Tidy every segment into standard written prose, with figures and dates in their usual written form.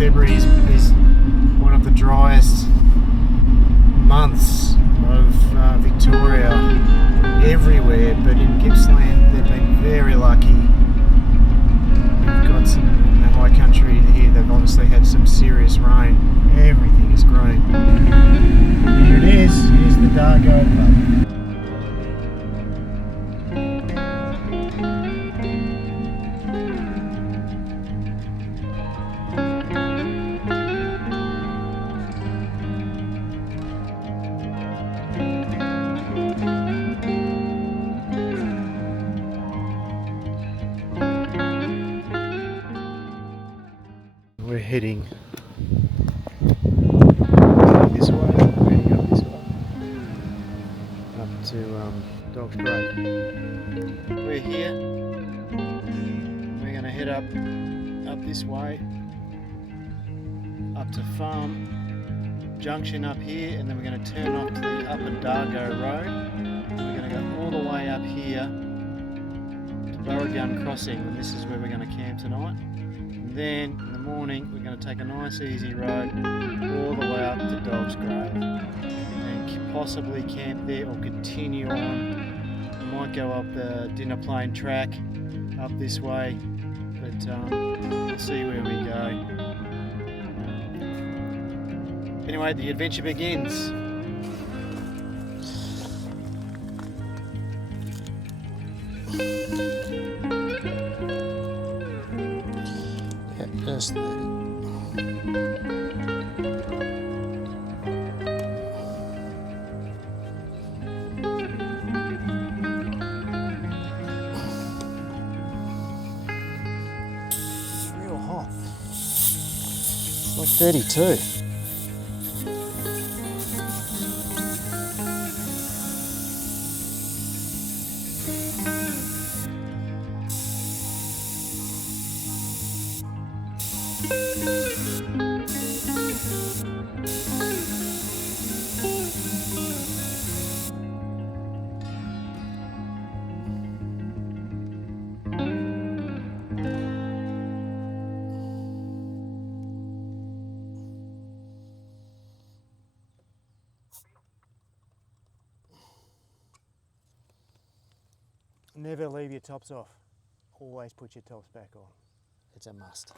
February is one of the driest months of Victoria everywhere, but in Gippsland they've been very lucky. We've got some in the high country here, they've obviously had some serious rain. Everything is green. Here it is, here's the Dargo pub. We're heading this way, we're heading up this way, up to Dog's Grave. We're here, we're going to head up this way, up to Farm Junction up here, and then we're going to turn off to the Upper Dargo Road, and we're going to go all the way up here to Burragun Crossing, and this is where we're going to camp tonight. And then in the morning we're going to take a nice easy road all the way up to Dog's Grave and possibly camp there or continue on. We might go up the Dinner Plain track up this way, but we'll see where we go. Anyway, the adventure begins. Just 30. It's real hot. It's like 32. Never leave your tops off. Always put your tops back on. It's a must.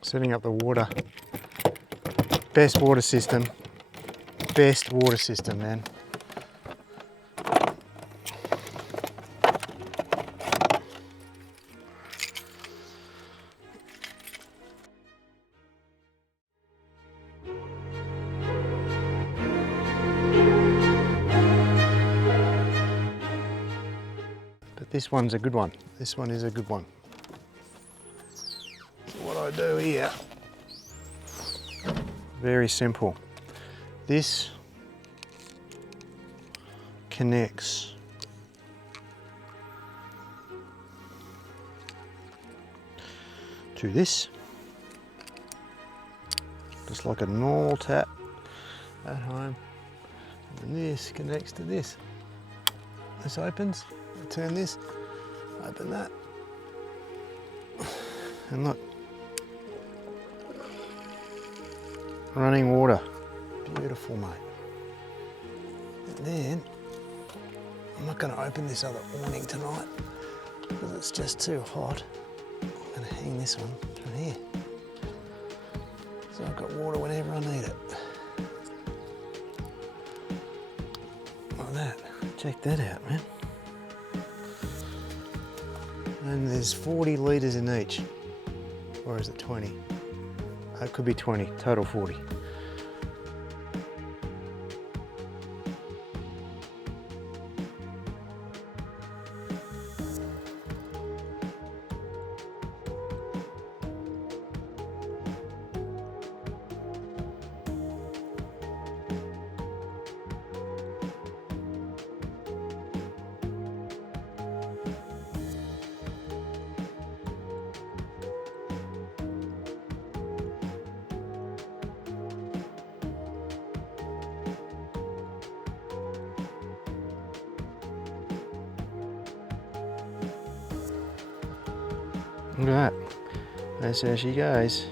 Setting up the water. Best water system, man. But this one's a good one. This one is a good one. What I do here, very simple. This connects to this, just like a normal tap at home. And this connects to this. This opens, I turn this, open that. And look, running water. Beautiful, mate. And then, I'm not going to open this other awning tonight because it's just too hot. I'm going to hang this one from here. So I've got water whenever I need it. Like that. Check that out, man. And there's 40 litres in each. Or is it 20? It could be 20, total 40. Look at that. That's how she goes.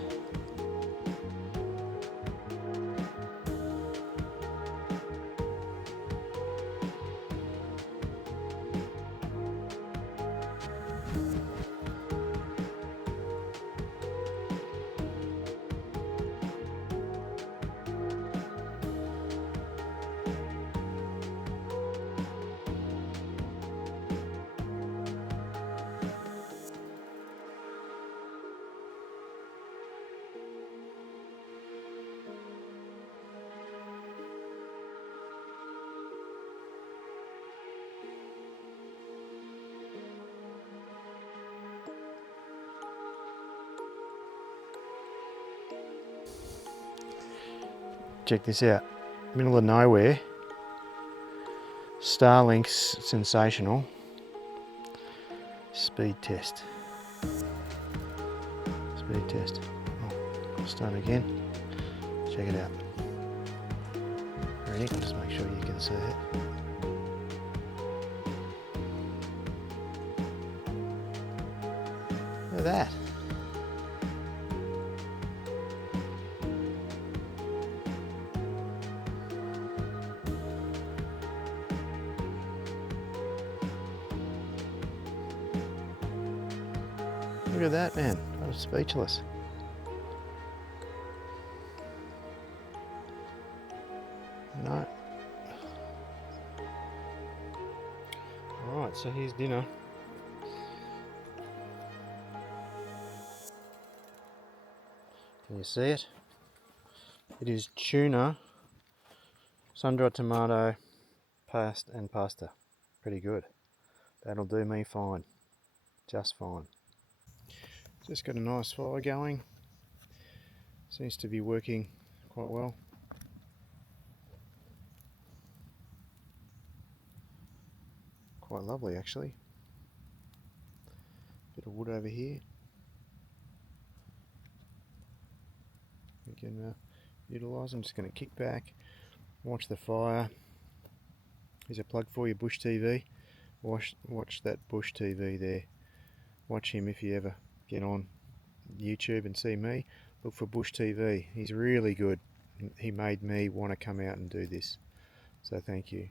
Check this out, middle of nowhere. Starlink's sensational. Speed test. Speed test. Oh, start again. Check it out. Ready? Just make sure you can see it. Look at that. Look at that, man. I'm speechless. No. Alright, so here's dinner. Can you see it? It is tuna, sun-dried tomato, pasta and pasta. Pretty good. That'll do me fine. Just fine. Just got a nice fire going. Seems to be working quite well. Quite lovely actually. Bit of wood over here. We can utilise. I'm just going to kick back, watch the fire. Here's a plug for your Bush TV. Watch that Bush TV there. Watch him if you ever get on YouTube and see me. Look for Bush TV. He's really good. He made me want to come out and do this. So thank you.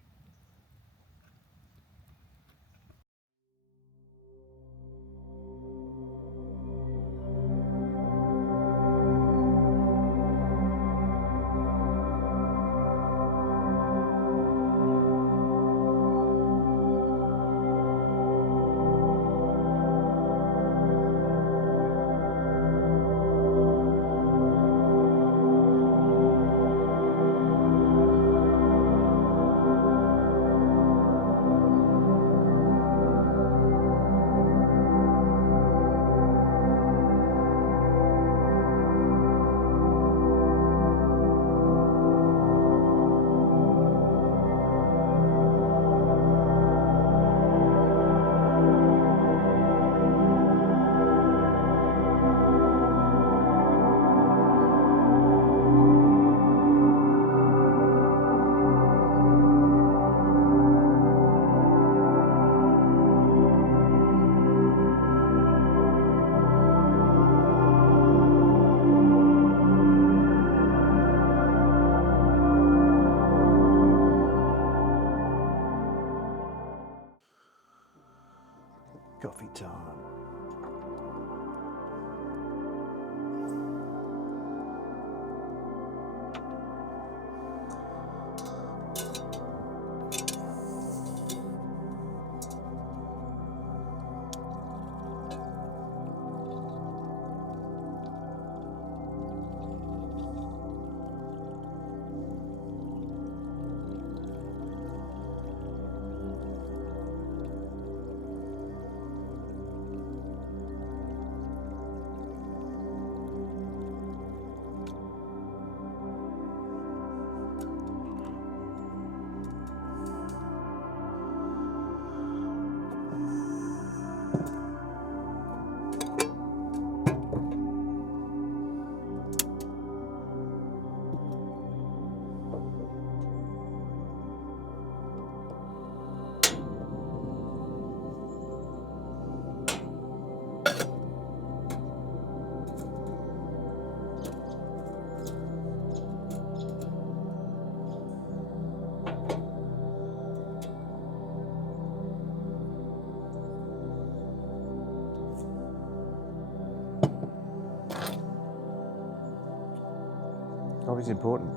is important,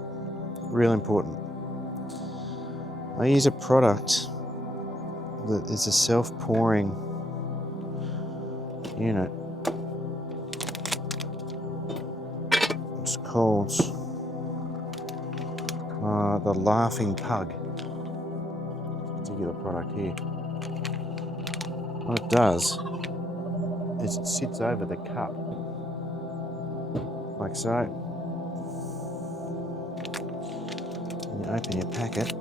real important. I use a product that is a self-pouring unit. It's called the Laughing Pug. This particular product here. What it does is it sits over the cup, like so. And you open your packet.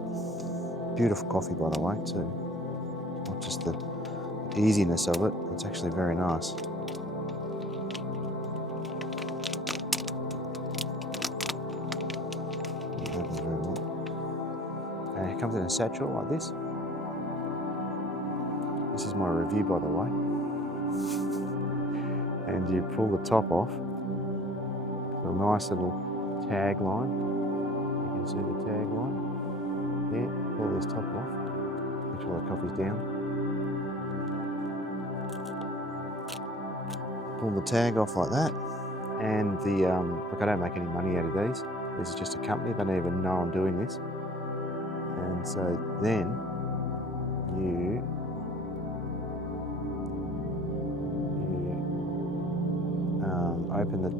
Beautiful coffee, by the way, too. Not just the easiness of it, it's actually very nice. It opens very well. And it comes in a satchel like this. This is my review, by the way. And you pull the top off. A nice little tagline. You can see the tagline. There, pull this top off. Make sure the coffee's down. Pull the tag off like that. And the, look, I don't make any money out of these. This is just a company, they don't even know I'm doing this. And so then you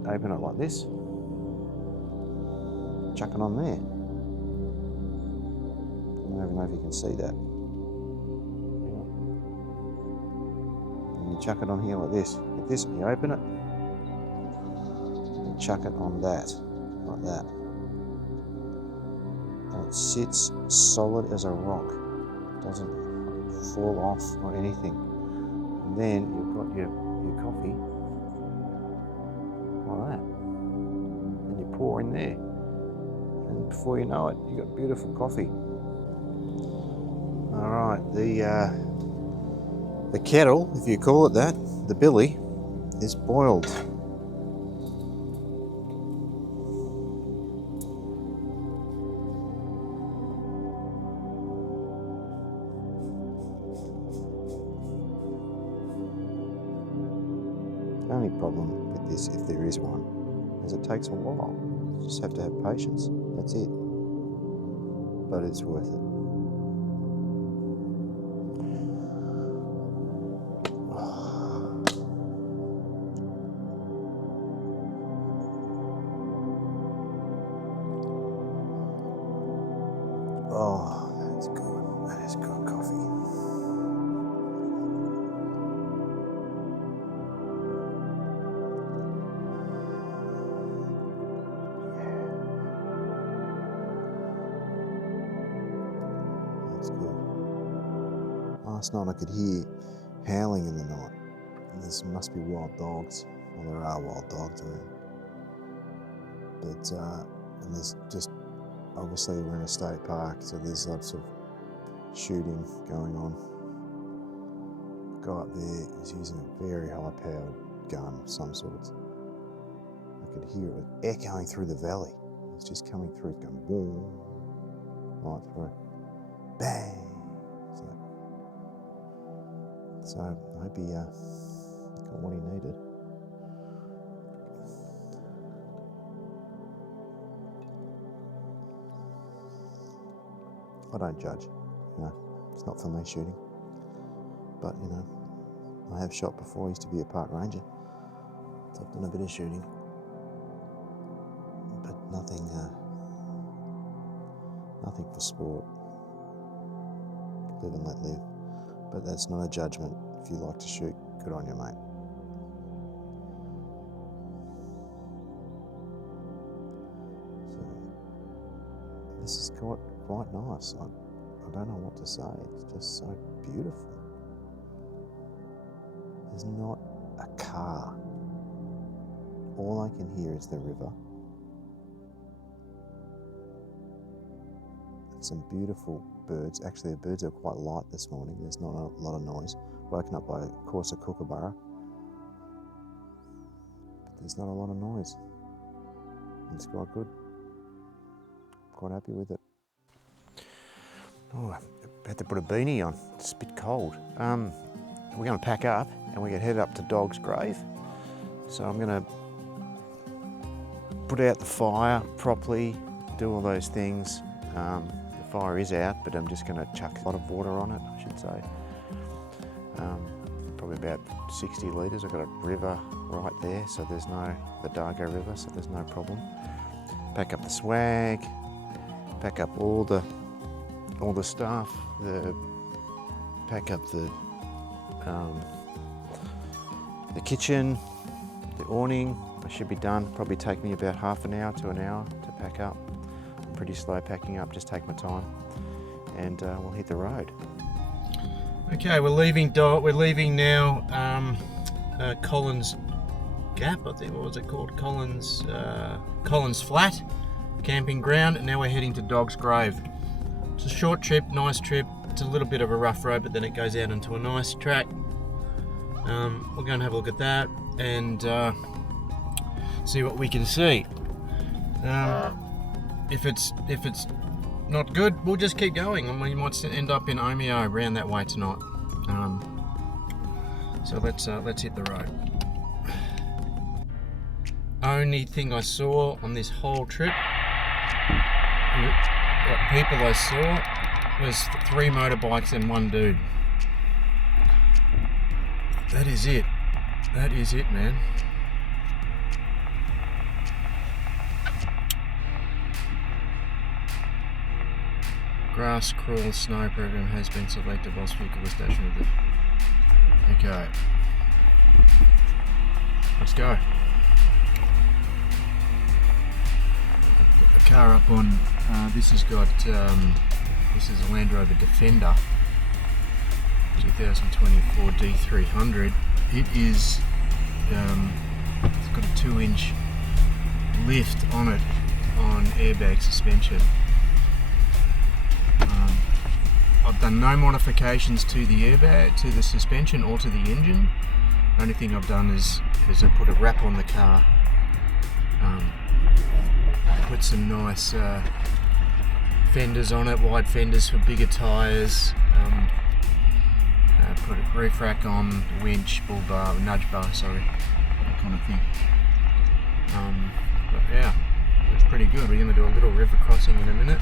open it like this, chuck it on there. I don't even know if you can see that. And you chuck it on here like this. Get this, you open it, and chuck it on that, like that. And it sits solid as a rock. It doesn't fall off or anything. And then you've got your coffee like that. And you pour in there. And before you know it, you've got beautiful coffee. All right, the kettle, if you call it that, the billy, is boiled. The only problem with this, if there is one, is it takes a while. You just have to have patience. That's it. But it's worth it. Oh, that's good. That is good coffee. That's good. Last night I could hear howling in the night. This must be wild dogs. Well, there are wild dogs around. But, and there's just, obviously we're in a state park, so there's lots of shooting going on. The guy up there is using a very high-powered gun of some sorts. I could hear it echoing through the valley. It's just coming through, it's going boom, right through, bang. So I hope he got what he needed. I don't judge, you know, it's not for me shooting. But, you know, I have shot before. I used to be a park ranger, so I've done a bit of shooting. But nothing for sport. Live and let live. But that's not a judgment. If you like to shoot, good on you, mate. So, this is quite nice. I don't know what to say. It's just so beautiful. There's not a car. All I can hear is the river. And some beautiful birds. Actually, the birds are quite light this morning. There's not a lot of noise. Woken up by, of course, a kookaburra. But there's not a lot of noise. It's quite good. Quite happy with it. Oh, I had to put a beanie on. It's a bit cold. We're going to pack up and we're going to head up to Dog's grave. So I'm going to put out the fire properly, do all those things. The fire is out, but I'm just going to chuck a lot of water on it, I should say. Probably about 60 litres. I've got a river right there, so there's the Dargo River, so there's no problem. Pack up the swag, pack up all the stuff, pack up the kitchen, the awning. I should be done. Probably take me about half an hour to an hour to pack up. I'm pretty slow packing up, just take my time, and we'll hit the road. Okay, we're leaving now. Collins Gap, I think. What was it called? Collins Flat camping ground, and now we're heading to Dog's Grave. It's a short trip, nice trip. It's a little bit of a rough road, but then it goes out into a nice track. We're going to have a look at that and see what we can see. If it's not good, we'll just keep going, and we might end up in Omeo around that way tonight. So let's hit the road. Only thing I saw on this whole trip, what people I saw, was 3 motorbikes and 1 dude. That is it. That is it, man. Grass crawl snow program has been selected whilst vehicle is stationed with it. Okay. Let's go. Put the car up on, this has got, this is a Land Rover Defender 2024 D300. It is, it's got a 2-inch lift on it on airbag suspension. I've done no modifications to the airbag, to the suspension, or to the engine. The only thing I've done is I put a wrap on the car, put some nice fenders on it, wide fenders for bigger tyres, put a roof rack on, winch, bull bar, nudge bar, sorry, that kind of thing. But yeah, it's pretty good. We're going to do a little river crossing in a minute.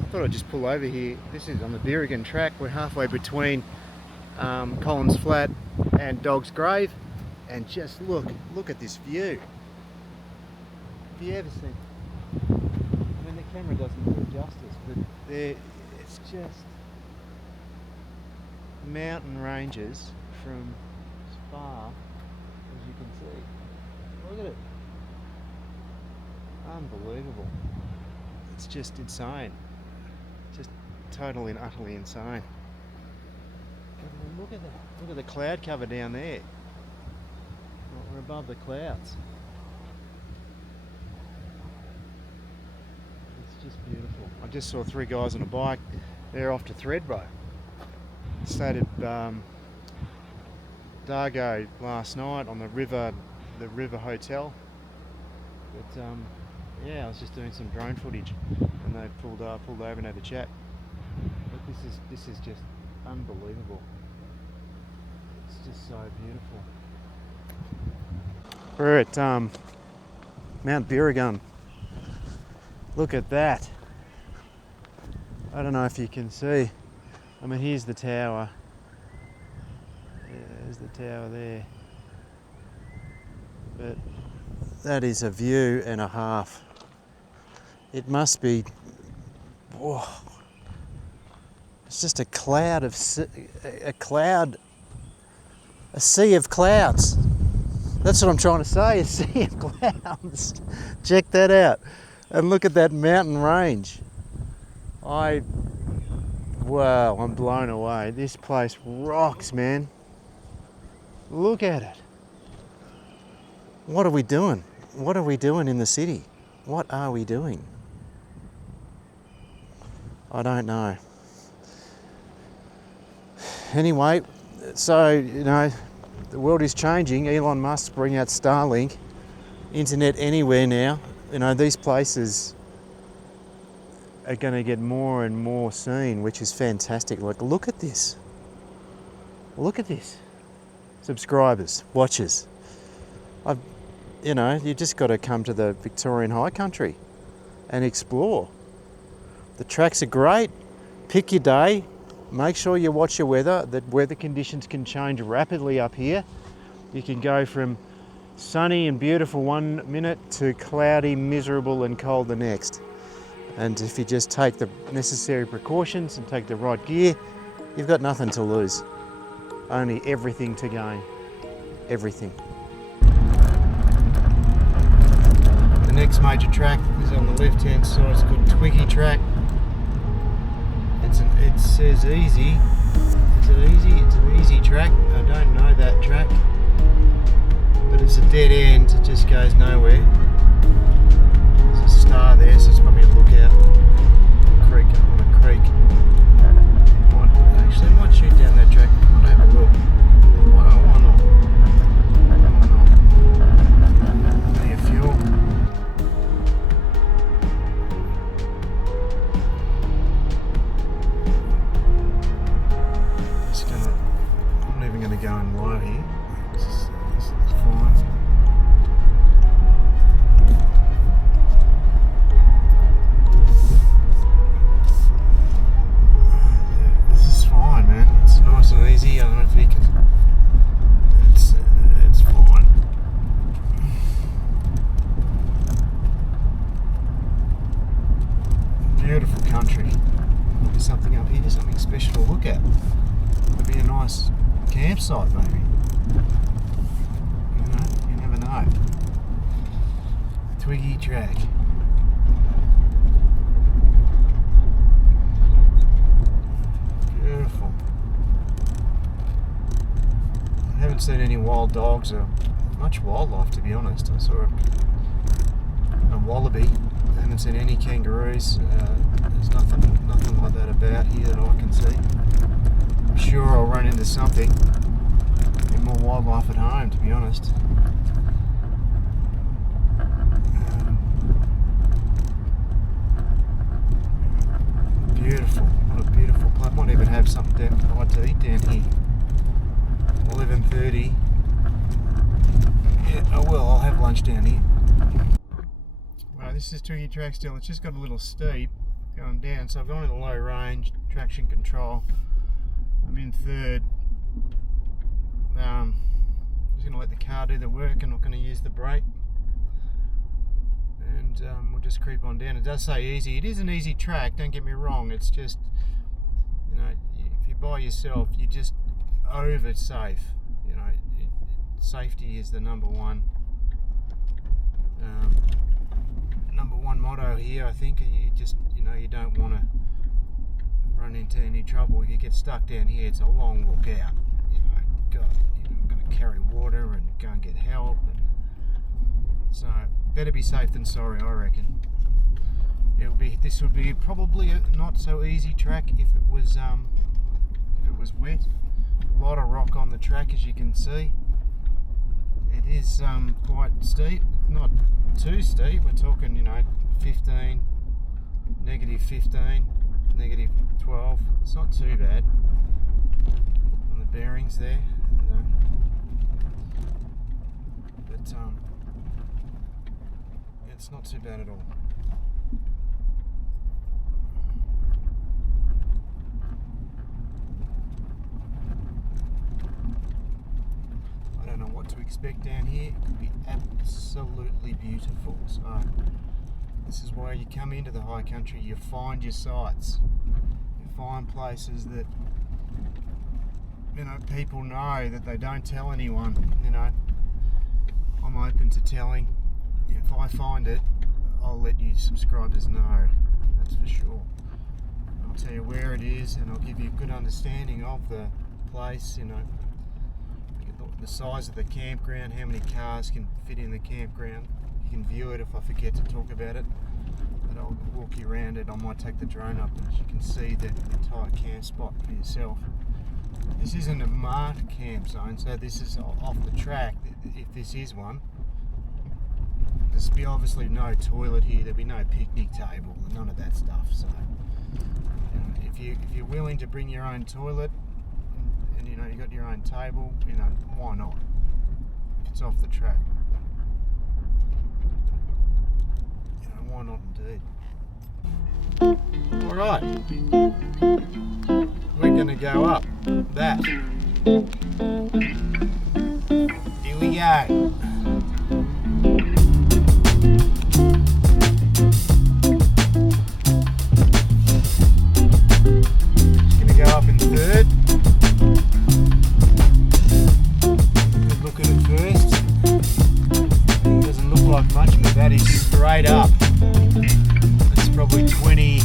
I thought I'd just pull over here. This is on the Birrigan track. We're halfway between Collins Flat and Dog's Grave, and just look at this view. Have you ever seen? I mean, the camera doesn't do it justice, but it's just mountain ranges from as far as you can see. Look at it. Unbelievable. It's just insane. Just totally and utterly insane. look at that. Look at the cloud cover down there. We're above the clouds. It's just beautiful. I just saw 3 guys on a bike. They're off to Thredbo. Stayed at Dargo last night on the river hotel. But yeah, I was just doing some drone footage, and they pulled over and had a chat. But this is just unbelievable. It's just so beautiful. We're at Mount Birragun. Look at that. I don't know if you can see. I mean, here's the tower. Yeah, there's the tower there. But that is a view and a half. It must be, whoa. It's just a cloud of, a sea of clouds. That's what I'm trying to say, a sea of clouds. Check that out. And look at that mountain range. Wow, I'm blown away. This place rocks, man. Look at it. What are we doing? What are we doing in the city? What are we doing? I don't know. Anyway, so, you know, the world is changing. Elon Musk's bringing out Starlink, internet anywhere now. You know, these places are going to get more and more seen, which is fantastic. Like, look at this. Look at this. Subscribers, watchers. You know, you just got to come to the Victorian High Country and explore. The tracks are great. Pick your day. Make sure you watch your weather. The weather conditions can change rapidly up here. You can go from sunny and beautiful 1 minute to cloudy, miserable and cold the next. And if you just take the necessary precautions and take the right gear, you've got nothing to lose. Only everything to gain. Everything. The next major track is on the left-hand side. It's called Twiggy track. It says easy. Is it easy? It's an easy track. I don't know that track. But it's a dead end. It just goes nowhere. There's a star there, so it's probably a lookout. Creek, on a creek. Actually, I might shoot down that track. I might have a look. Why not? Plenty of fuel. I'm not even going to go in low here. This is fine. This is fine, man. It's nice and easy. I don't know if you can. It's fine. Beautiful country. There's something up here, something special to look at. Would be a nice campsite, maybe. You never know. Twiggy track. Beautiful. I haven't seen any wild dogs or much wildlife, to be honest. I saw a wallaby. I haven't seen any kangaroos. There's nothing like that about here that I can see. I'm sure I'll run into something. Get more wildlife at home, to be honest. Beautiful. What a beautiful place. Might even have something to eat down here. 11:30. Yeah, I will. I'll have lunch down here. Well, this is Twiggy track still. It's just got a little steep going down, so I've gone into low range, traction control. I'm in third. I'm just going to let the car do the work. I'm not going to use the brake. And we'll just creep on down. It does say easy. It is an easy track, don't get me wrong. It's just, you know, if you're by yourself, you're just over safe. You know, safety is the number one motto here, I think. You just, you know, you don't want to run into any trouble. If you get stuck down here, it's a long walk out. you've got to carry water and go and get help. And so better be safe than sorry, I reckon. This would be probably a not so easy track if it was wet. A lot of rock on the track, as you can see. It is quite steep, not too steep. We're talking, 15, negative 15, negative 12. It's not too bad on the bearings there, but it's not too bad at all. I don't know what to expect down here. It could be absolutely beautiful. So this is why you come into the high country. You find your sights. You find places that people know that they don't tell anyone. I'm open to telling. If I find it, I'll let you subscribers know. That's for sure. I'll tell you where it is, and I'll give you a good understanding of the place. The size of the campground, how many cars can fit in the campground. You can view it if I forget to talk about it, but I'll walk you around it. I might take the drone up, and you can see the entire camp spot for yourself. This isn't a marked camp zone, so this is off the track. If this is one, there'll be obviously no toilet here. There'll be no picnic table, none of that stuff. So if you're willing to bring your own toilet, and you got your own table, why not? If it's off the track, why not indeed? All right, we're going to go up that. Here we go. Just going to go up in third. Good look at it first. It doesn't look like much, but that is straight up. It's probably 20.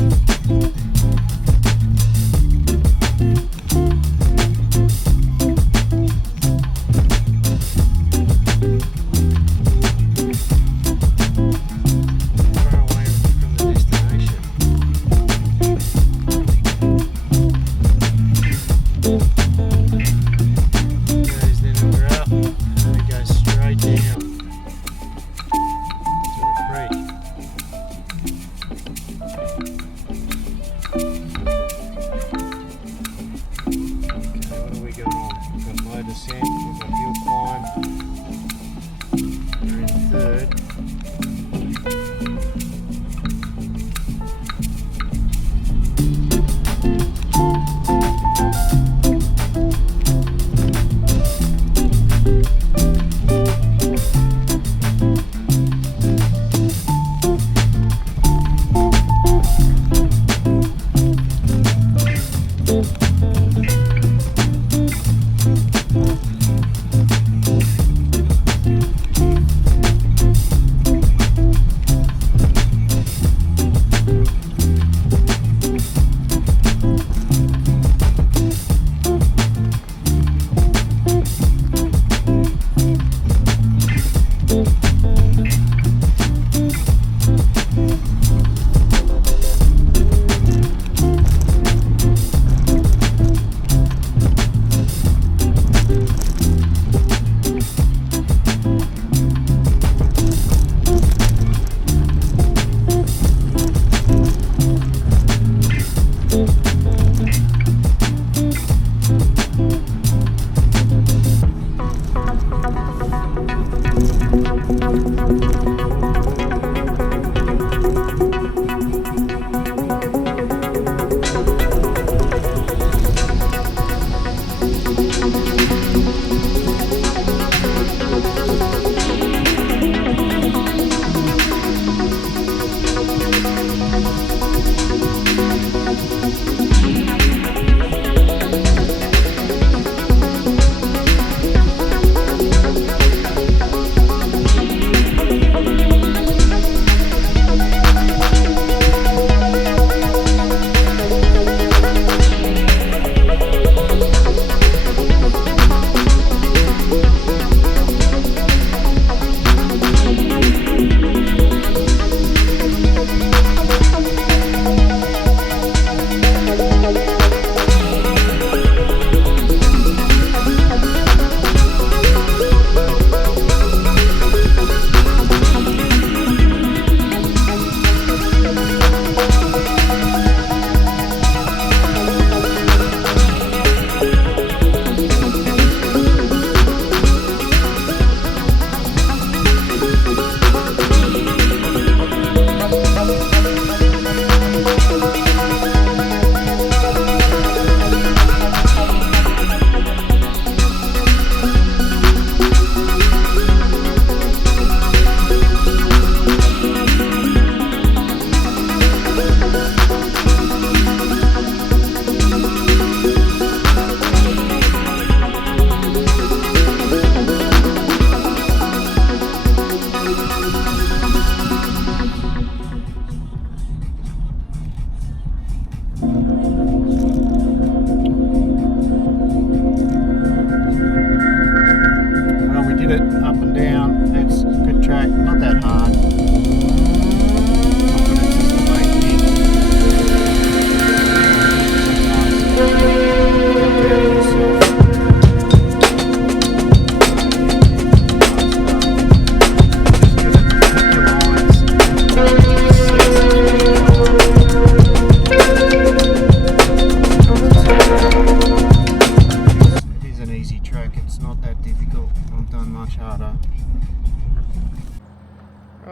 did it up and down. It's a good track, not that hard.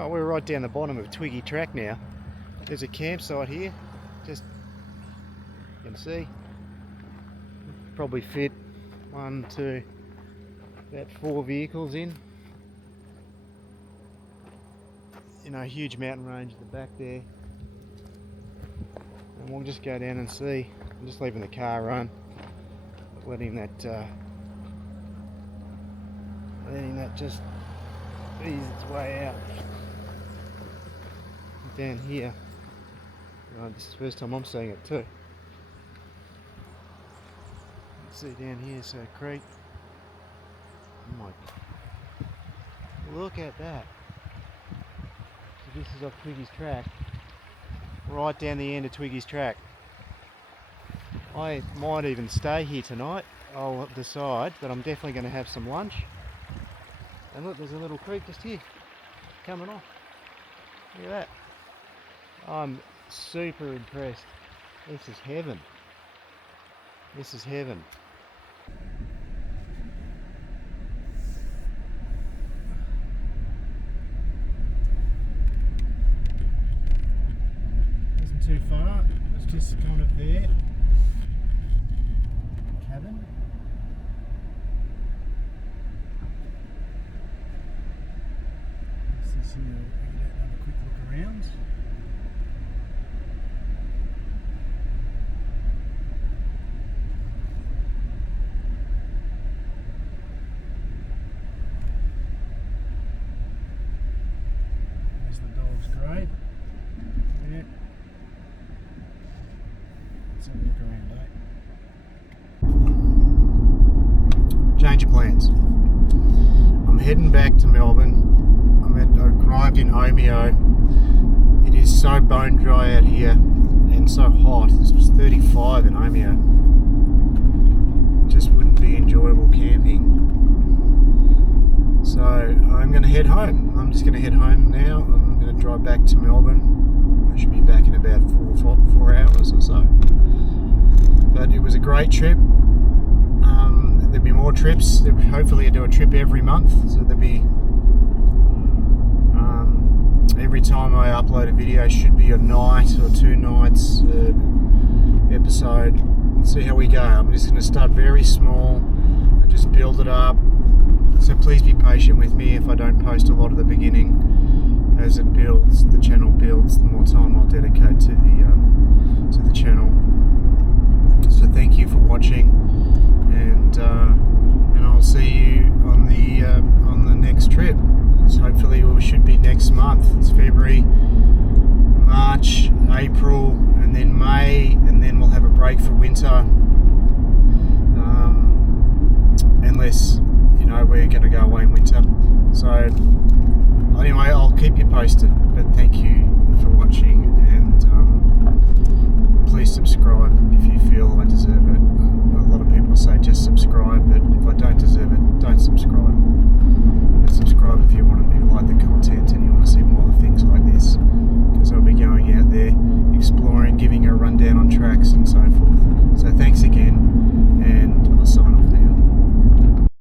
We're right down the bottom of Twiggy track now. There's a campsite here, just you can see. Probably fit 1, 2, about 4 vehicles in. You know, huge mountain range at the back there. And we'll just go down and see. I'm just leaving the car run, letting that just ease its way out. Down here, this is the first time I'm seeing it too. Let's see down here, so creek. Oh my! Look at that. So this is off Twiggy's track, right down the end of Twiggy's track. I might even stay here tonight. I'll decide, but I'm definitely going to have some lunch. And look, there's a little creek just here, coming off. Look at that. I'm super impressed. This is heaven. This is heaven. Isn't too far. It's just kind of there. Cabin. This is here. Have a quick look around. Great. Yeah. Let's have a look around, Change of plans. I'm heading back to Melbourne. Arrived in Omeo. It is so bone dry out here and so hot. This was 35 in Omeo. It just wouldn't be enjoyable camping. So I'm going to head home. I'm just going to head home now. I'm going to drive back to Melbourne. I should be back in about 4 hours or so. But it was a great trip. There'll be more trips. Hopefully I do a trip every month. So there'll be every time I upload a video should be a night or 2 nights episode. Let's see how we go. I'm just going to start very small and just build it up. So please be patient with me if I don't post a lot at the beginning. As it builds, the channel builds, the more time I'll dedicate to the channel. So thank you for watching, and I'll see you on the next trip. So hopefully it should be next month. It's February, March, April, and then May, and then we'll have a break for winter. Unless we're going to go away in winter. So anyway, I'll keep you posted, but thank you for watching, and please subscribe if you feel I deserve it. A lot of people say just subscribe, but if I don't deserve it, don't subscribe. But subscribe if you want to like the content and you want to see more things like this, because I'll be going out there exploring, giving a rundown on tracks and so forth.